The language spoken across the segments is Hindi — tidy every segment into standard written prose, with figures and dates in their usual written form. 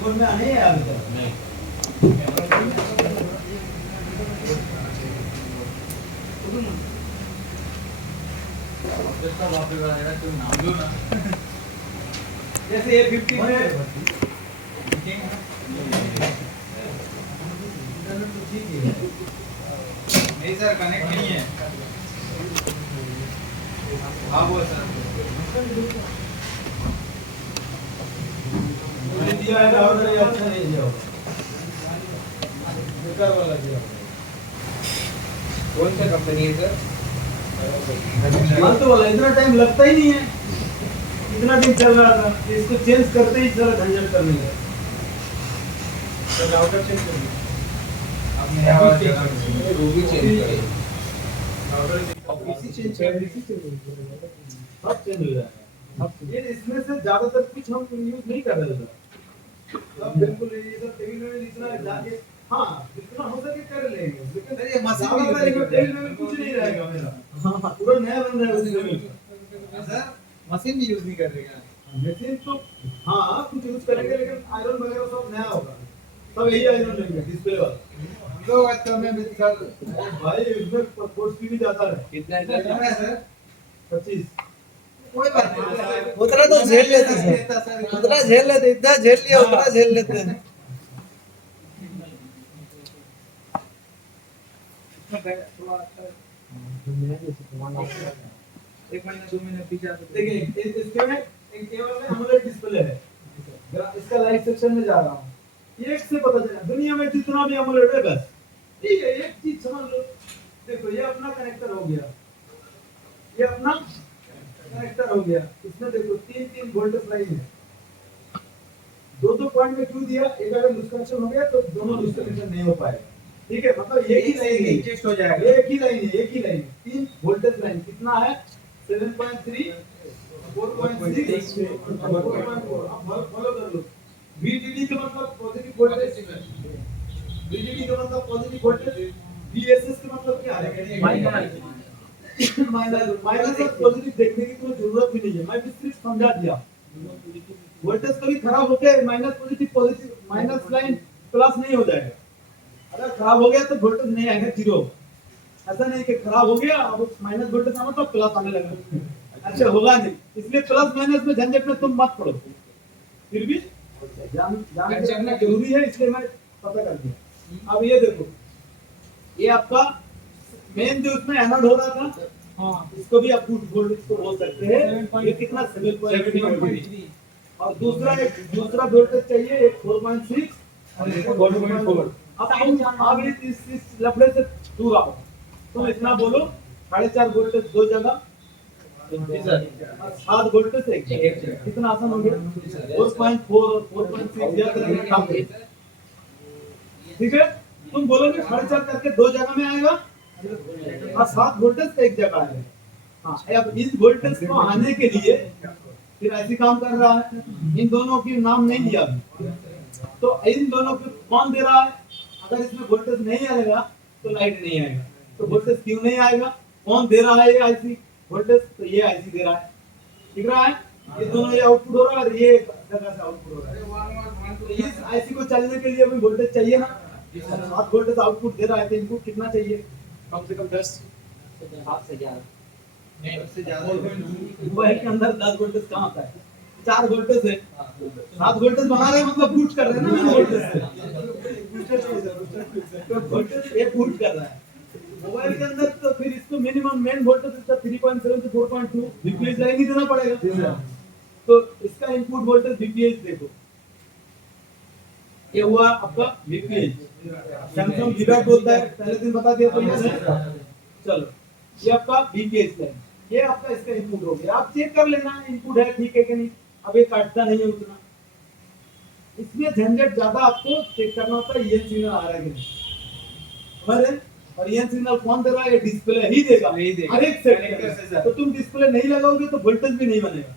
रिमोट में आने है अभी तक नहीं इसका वापस आएगा तो नाम लो ना जैसे ये 50 में नहीं सर कनेक्ट नहीं है हाँ वो सर दिया है राउटर ये अच्छा नहीं दिया बेकार वाला दिया कौन सा कंपनी है सर फालतू वाला इतना टाइम लगता ही नहीं है इतना दिन चल रहा था इसको चेंज करते ही सारा झंझट करने लगा तो राउटर चेंज कर दिया आपने आवाज वो भी चेंज कर राउटर इसी चेंज कर सब चेंज हो रहा है ये इसमें से ज्यादातर कुछ हम यूज नहीं कर रहे थे अब बिल्कुल ये सब टेबल में इतना जाके हां जितना हो सके कर लेंगे लेकिन ये मशीन में टेबल में कुछ नहीं रहेगा मेरा हां पूरा नया बन रहा है उसमें सर मशीन भी यूज नहीं कर रहे हैं मशीन तो हां कुछ यूज करेंगे लेकिन आयरन वगैरह सब नया होगा सब यही आयरन लेंगे डिस्प्ले वाला तो अच्छा मैं भी सर भाई इसमें कोर्स भी ज्यादा है कितना है सर 25 कोई बात नहीं उतना तो झेल लेते हैं उतना झेल लेते इतना झेल लिया उतना झेल लेते हैं एक महीना 2 महीने पीछे देखिए इसके में एक केवल में एमोलेड डिस्प्ले है इसका लाइट सेक्शन में जा रहा हूं एक से पता चला दुनिया में जितना भी एमोलेड है बस ठीक है एक चीज समझ लो देखो ये अपना कनेक्टर हो गया ये अपना कनेक्टर हो गया इसमें देखो 3 वोल्टेज लाइन है दो पॉइंट में क्यों दिया एक अगर डिस्कनेक्शन हो गया तो दोनों डिस्कनेक्शन नहीं हो पाएगा ठीक है मतलब एक ही लाइन एडजस्ट हो जाएगा एक ही लाइन 3 वोल्टेज लाइन कितना है 7.3 4.6 4.4 अब फॉलो कर लो VDD का मतलब पॉजिटिव वोल्टेज VDD का मतलब पॉजिटिव वोल्टेज VSS का मतलब क्या है माइनस और पॉजिटिव देखने की कोई जरूरत भी नहीं है मैं भी सिर्फ समझा दिया वोल्टेज कभी खराब होके minus positive minus line plus नहीं हो जाएगा अगर खराब हो गया तो वोल्टेज नहीं आएगा जीरो ऐसा नहीं कि खराब हो गया अब माइनस वोल्टेज आना तो प्लस आने लगा अच्छा होगा नहीं इसलिए प्लस माइनस में झंझट में तुम मत पड़ो फिर भी जानना जरूरी है इसलिए मैं पता कर दिया अब ये देखो ये आपका मेन जो उसमें एनोड हो रहा था हाँ इसको भी आप वोल्टेज को बोल सकते हैं ये कितना 7.3 और दूसरा वोल्टेज चाहिए एक 4.6 और एक 4.4 अब इस लफड़े से दूर आओ तुम इतना बोलो 4.5 वोल्टेज दो जगह 7 वोल्टेज एक जगह कितना आसान हो गया 4.4 और 4.6 याद रखना ठीक है तुम बोलोगे 4.5 करके दो जगह में आएगा और 7 वोल्टेज एक जगह आएगा हाँ अब इस वोल्टेज को आने के लिए फिर ऐसे काम कर रहा है इन दोनों की नाम नहीं दिया तो इन दोनों को कौन दे रहा है अगर इसमें वोल्टेज नहीं आएगा तो लाइट नहीं आएगा तो वोल्टेज क्यों नहीं आएगा कौन दे रहा है ये आईसी वोल्टेज तो ये आईसी दे रहा है दिख रहा है ये दोनों ये आउटपुट हो रहा है और ये जगह से आउटपुट हो रहा है तो इस आईसी को चलने के लिए हमें वोल्टेज चाहिए ना 7 वोल्टेज आउटपुट दे रहा है तो इनपुट कितना चाहिए कम से कम 10 7 से ज्यादा से ज्यादा मोबाइल के अंदर 10 वोल्टेज कहां आता है 4 वोल्टेज है 7 वोल्टेज बना रहे हैं मतलब बूस्ट कर रहे हैं ना वोल्टेज से वोल्टेज ये बूस्ट कर रहा है मोबाइल के अंदर तो फिर इसको मिनिमम मेन वोल्टेज इसका 3.7 से 4.2 वीपीएच लाइन ही देना पड़ेगा तो इसका इनपुट वोल्टेज वीपीएच देखो ये हुआ आपका वीपीएच सैमसंग गिगाहर्ट्ज बोलता है पहले दिन बता दिया तो ये चलो ये आपका वीपीएच लाइन ये आपका इसका इनपुट हो गया आप चेक कर लेना इनपुट है ठीक है कि नहीं अब ये काटता नहीं है उतना इसमें झंझट ज्यादा आपको चेक करना होता है ये सिग्नल आ रहा है कि नहीं हमारे और ये सिग्नल कौन दे रहा है ये डिस्प्ले ही देगा हर एक सेकंड तो तुम डिस्प्ले नहीं लगाओगे तो वोल्टेज भी नहीं बनेगा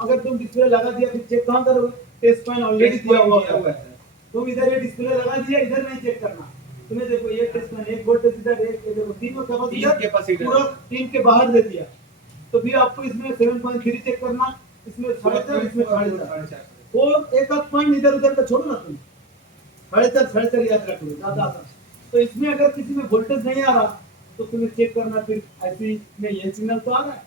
अगर तुम डिस्प्ले लगा दिया फिर चेक कहां करोगे टेस्ट पॉइंट ऑलरेडी दिया हुआ है तुम इधर ये डिस्प्ले लगा दिया इधर नहीं चेक करना तुम्हें देखो ये टेस्ट पॉइंट एक वोल्टेज इधर एक देखो तीनों कैपेसिटर पूरा 3 के बाहर दे दिया तो फिर आपको इसमें 7.3 चेक करना इसमें 4.5 इसमें 4.5 वो एक आध पॉइंट इधर उधर का छोड़ो ना तुम, खड़े याद रख लो ज्यादा आसान। तो इसमें अगर किसी में वोल्टेज नहीं आ रहा तो तुम्हें चेक करना, फिर ऐसी में ये सिग्नल तो आ रहा है,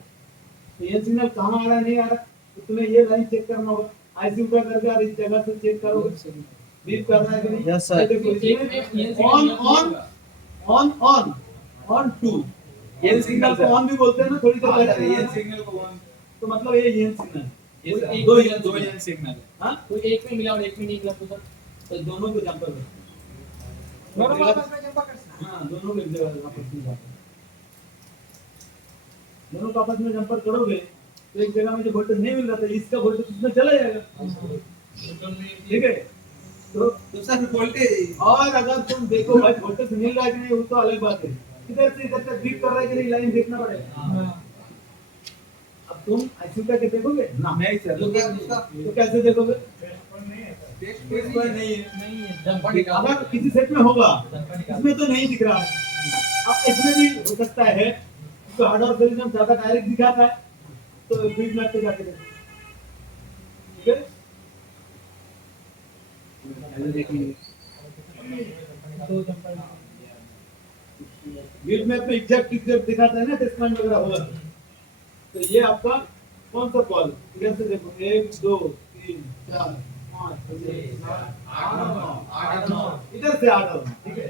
तो ये सिग्नल कहाँ आ रहा है नहीं आ रहा, तो तुम्हें ये लाइन चेक करना होगा। आईसी उठा करके और इस जगह से चेक करोगे बीप कर रहा है कि नहीं। Yes, sir. On on on on on to, ये सिग्नल को ऑन भी बोलते हैं ना, थोड़ी देर पहले ये सिग्नल को ऑन, तो मतलब ये सिग्नल ये सर दो दो एन सिग्नल है। हाँ, कोई एक में मिला और एक में नहीं मिला तो सर तो दोनों को जंपर दोनों को आपस में जंपर कर सकते हाँ, दोनों को एक जगह आपस में जाते हैं। दोनों को आपस में जंपर करोगे तो एक जगह में जो वोल्टेज नहीं मिल रहा था इसका वोल्टेज इसमें चला जाएगा, ठीक है। तो सर वोल्टेज, और अगर तुम देखो भाई वोल्टेज मिल रहा है कि नहीं वो तो अलग बात है, इधर से इधर तक बीट कर रहा है कि नहीं लाइन देखना पड़ेगा। अब तुम आईसीयू का देखोगे ना, नहीं सर, तो क्या उसका तो कैसे देखोगे, टेस्ट पर नहीं है। नहीं है जंपर निकाल अगर किसी सेट में होगा इसमें तो नहीं दिख रहा है, अब इसमें भी हो सकता है तो हार्डवेयर सोल्यूशन ज्यादा डायरेक्ट दिखाता है, तो फीड मैप पे जाके देखो, ठीक है। दो जंपर फीड मैप पे एग्जैक्ट दिखाता है ना, टेस्ट पॉइंट वगैरह होगा तो ये आपका कौन सा कॉल, इधर से देखो 1 2 3 4 5 6 7 8 9 इधर से 8 9, ठीक है।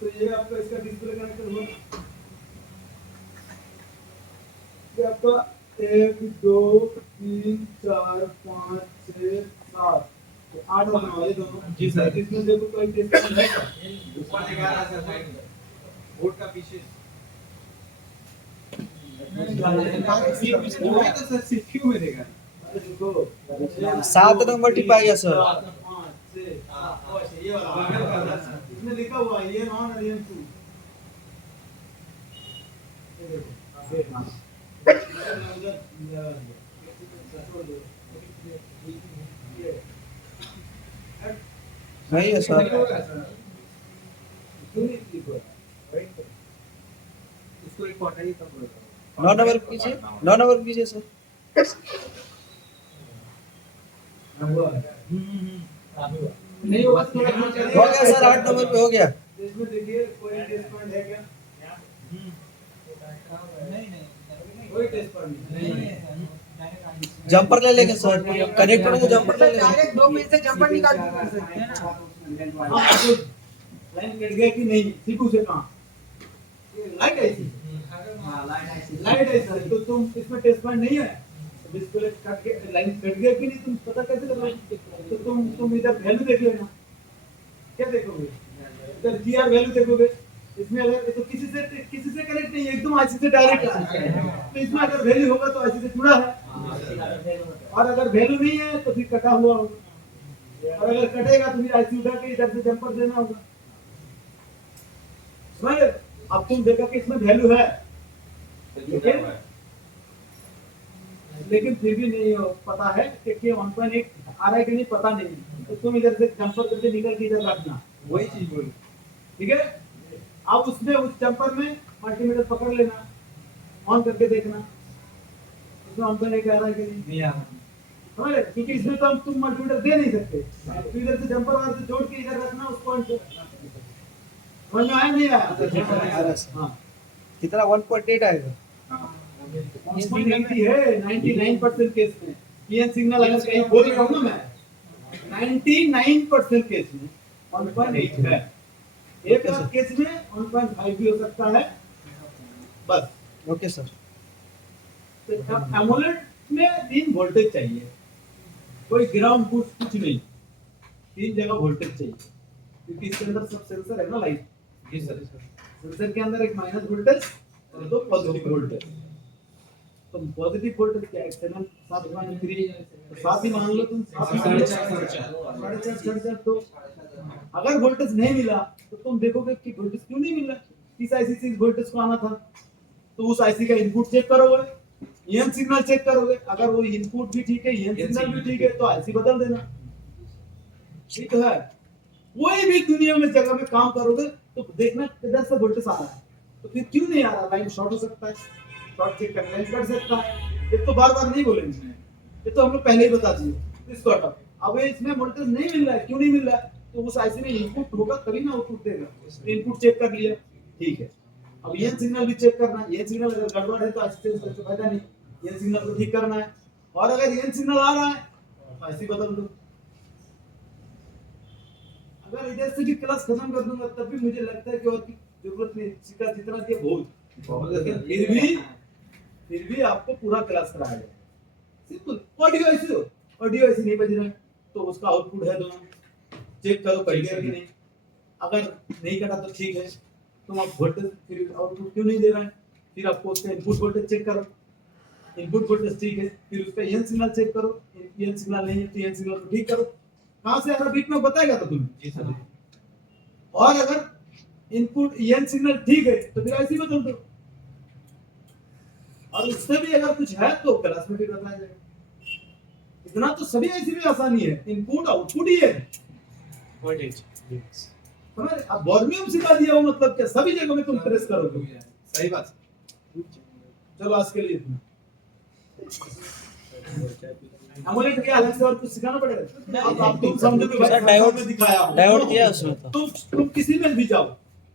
तो ये आपका इसका डिस्प्ले कनेक्टर हुआ, ये आपका 1 2 3 4 5 6 7 तो 8 और 9 ये दोनों जी सर। इसमें देखो कोई टेस्ट पॉइंट है क्या? ऊपर दिखा रहा है सर साइड में, बोर्ड का पीछे वो भी तो सर सीपीयू में देखा है। देखो 7 नंबर टिपा गया सर। 5 6 7 ये वाला इसमें लिखा हुआ है ये नॉन एलियन 2, ये देखो ये हाँ नहीं है सर। इसको एक हटाइए तब बोलता 9 नंबर पीछे, 9 नंबर पीछे सर। नहीं हुआ थोड़ा हो गया सर, 8 नंबर पे हो गया। इसमें देखिए कोई टेस्ट पॉइंट है क्या, कोई टेस्ट पॉइंट नहीं है। जंपर ले लेंगे सर, कनेक्टर को जंपर ले लेंगे। डायरेक्ट दो पेज से जंपर निकाल के कर सकते हैं ना। हाँ, तो लाइन कट गया कि नहीं, सीपू से कहाँ लाइट आई थी, लाइट आई सर, तो तुम इसमें टेस्ट पॉइंट नहीं है, डिस्प्ले कट के लाइन कट गया कि नहीं तुम पता कैसे लगाओगे, तो तुम इधर वैल्यू देख लेना, क्या देखोगे इधर जीआर वैल्यू देखोगे, इसमें अगर तो किसी से कनेक्ट नहीं है, एकदम आईसी से डायरेक्ट है, तो इसमें अगर वैल्यू होगा तो आईसी से जुड़ा है, और अगर वैल्यू नहीं है तो फिर कटा हुआ होगा, और अगर कटेगा तो फिर आईसी उठा के इधर से जंपर देना होगा। समझ रहे? अब तुम देखा कि इसमें वैल्यू है लेकिन फिर भी नहीं हो पता है कि 1.8 आ रहा है कि नहीं पता नहीं, तो तुम इधर से जंपर करके निकल के इधर रखना, वही चीज बोली। ठीक है। अब उसमें उस जंपर में मल्टीमीटर पकड़ लेना, ऑन करके देखना इसमें 1.8 आ रहा है कि नहीं नहीं आ रहा। समझ रहे? क्योंकि इसमें तो तुम मल्टीमीटर दे नहीं सकते, तो इधर से जंपर वाले से जोड़ के इधर रखना उस पॉइंट को। समझ में आया नहीं आ रहा आया? है सर। हाँ, कितना 1.8 आएगा? 1.80 है 99% केस में। पीएन सिग्नल अगर कहीं बोल रहा हूँ ना मैं 99% केस में 1.8 है, एक आध केस में 1.5 भी हो सकता है बस। Okay sir. तो एमोलेड में 3 वोल्टेज चाहिए, कोई ग्राउंड कुछ नहीं, 3 जगह वोल्टेज चाहिए, क्योंकि इसके अंदर सब सेंसर है ना लाइट। जी सर। सेंसर के अंदर एक माइनस वोल्टेज और 2 पॉजिटिव वोल्टेज। तो पॉजिटिव वोल्टेज क्या है, एक्सटर्नल 7.3 तो 7 ही मान लो तुम, 4.5 तो अगर वोल्टेज नहीं मिला तो तुम देखोगे कि वोल्टेज क्यों नहीं मिला, किस आईसी से इस वोल्टेज को आना था, तो उस आईसी का इनपुट चेक करोगे, ईएम सिग्नल चेक करोगे, अगर वो इनपुट भी ठीक है ईएम सिग्नल भी ठीक है तो आईसी बदल देना, ठीक है। कोई भी दुनिया में जगह में काम करोगे तो देखना किधर से वोल्टेज आ रहा है, तो फिर क्यों नहीं आ रहा, लाइन शॉर्ट हो सकता है, शॉर्ट चेक कर सकता है, ये तो बार बार नहीं बोलेंगे, ये तो हम लोग पहले ही बता दिए। इसको हटाओ। अब ये इसमें वोल्टेज नहीं मिल रहा है, क्यों नहीं मिल रहा है? तो उस आईसी में इनपुट होगा तभी ना आउटपुट देगा। इनपुट चेक कर लिया, ठीक है। अब ये सिग्नल भी चेक करना है। ये सिग्नल अगर गड़बड़ है तो आईसी चेंज करके फायदा नहीं, ये सिग्नल को ठीक करना है। और अगर ये सिग्नल आ रहा है तो आईसी बदल दो। अगर इधर से भी क्लास खत्म कर दूंगा तब भी मुझे लगता है कि और की जरूरत नहीं, सीखा जितना दिया बहुत, लेकिन फिर भी आपको पूरा क्लास कराया जाए। सिंपल। ऑडियो ऐसी नहीं बज रहा है तो उसका आउटपुट है दोनों, चेक करो कट गया कि नहीं। अगर नहीं कटा तो ठीक है, तुम आप वोल्टेज फिर आउटपुट क्यों नहीं दे रहा है, फिर आपको उसका इनपुट वोल्टेज चेक करो, इनपुट वोल्टेज ठीक है, फिर उसका एन सिग्नल चेक करो, एन सिग्नल नहीं है तो एन सिग्नल को ठीक करो। कहां से आ रहा बीट में बताएगा तो तुम्हें। जी सर। और अगर इनपुट एन सिग्नल ठीक है तो फिर ऐसे ही बदल दो। और उससे भी अगर कुछ है तो क्लास में भी बताया जाएगा। इतना तो सभी ऐसी भी आसानी है, इनपुट आउटपुट ही है। समझ? अब वॉल्यूम सिखा दिया हो मतलब क्या सभी जगह में तुम प्रेस करोगे। सही बात। चलो आज के लिए इतना। अमोलेट क्या अलग से और कुछ सिखाना पड़ेगा? अब तुम समझो कि भाई सर, डायोड में दिखाया हो। डायोड किया उसमें तो। तुम किसी में भी जाओ,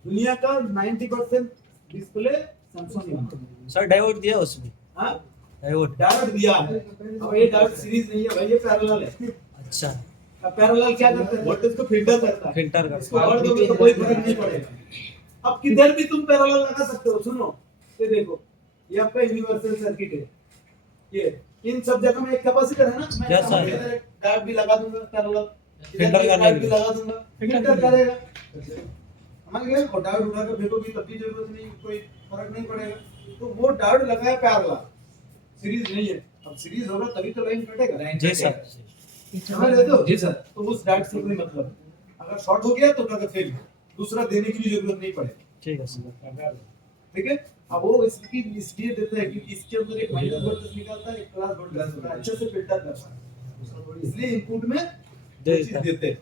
दुनिया का 90% डिस्प्ले सैमसंग में। सर डायोड दिया उसमें। हां, डायोड। डायोड दिया है। अब ये डायोड सीरीज नहीं है भाई, ये पैरेलल है। अच्छा। अब पैरेलल क्या करता है? वोल्टेज को फिल्टर करता है। फिल्टर करता है। इसको बढ़ दोगे तो कोई फर्क नहीं पड़ेगा। अब किधर भी तुम पैरेलल लगा सकते हो। सुनो, ये देखो, ये आपका यूनिवर्सल सर्किट है। ये इन सब जगह में एक कैपेसिटर है ना, मैं Yes, sir. इधर एक डायोड भी लगा दूंगा पैरेलल, फिल्टर करने डायोड के भी लिए। लगा दूंगा, फिल्टर करेगा। हमारे लिए और डायोड उठा कर फेंको भी तब भी जरूरत नहीं, कोई फर्क नहीं पड़ेगा। तो वो डायोड लगाया पैरेलल, सीरीज नहीं है। अब सीरीज होगा तभी तो लाइन कटेगा। जी सर। समझ रहे हो? जी सर। तो उस डायोड से कोई मतलब नहीं। अगर शॉर्ट हो गया तो कभी फेल, दूसरा देने की भी जरूरत नहीं पड़ेगी। ठीक है सर। ठीक है। अब वो इसकी इसलिए देते हैं क्योंकि इसके अंदर एक माइनस वोल्टेज निकलता है, एक प्लस वोल्टेज निकलता है, अच्छे से फिल्टर करता है, इसलिए इनपुट में दो चीज देते हैं।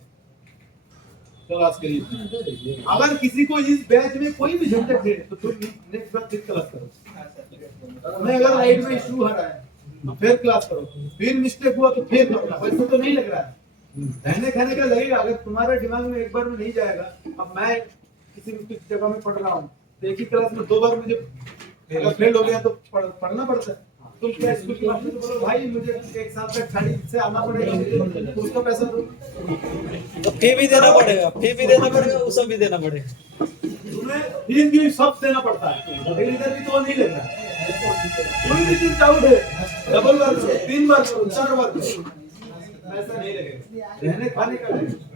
चलो आज के लिए अगर किसी को इस बैच में कोई भी झंझट है तो तुम नेक्स्ट बार फिर क्लास करो। मैं अगर लाइट में इशू आ रहा है तो फिर क्लास करो, फिर मिस्टेक हुआ तो फिर करना। वैसे तो नहीं लग रहा है, रहने खाने का लगेगा। अगर तुम्हारे दिमाग में एक बार में नहीं जाएगा, अब मैं किसी जगह में पढ़ रहा हूँ तो एक ही क्लास में 2 बार मुझे अगर फेल हो गया तो पढ़ना पड़ता है। तुम क्या स्कूल की बात बोलो भाई मुझे एक साल तक गाड़ी से आना पड़ेगा, उसका पैसा दो। तो फी भी देना पड़ेगा, फी भी देना पड़ेगा, वो सब भी देना पड़ेगा। तुम्हें फीस भी सब देना पड़ता है, लेकिन इधर भी तो नहीं लग रहा है। कोई भी चीज डाउट है डबल बार करो, 3 बार करो, 4 बार करो, ऐसा नहीं लगेगा। रहने खाने का लगेगा।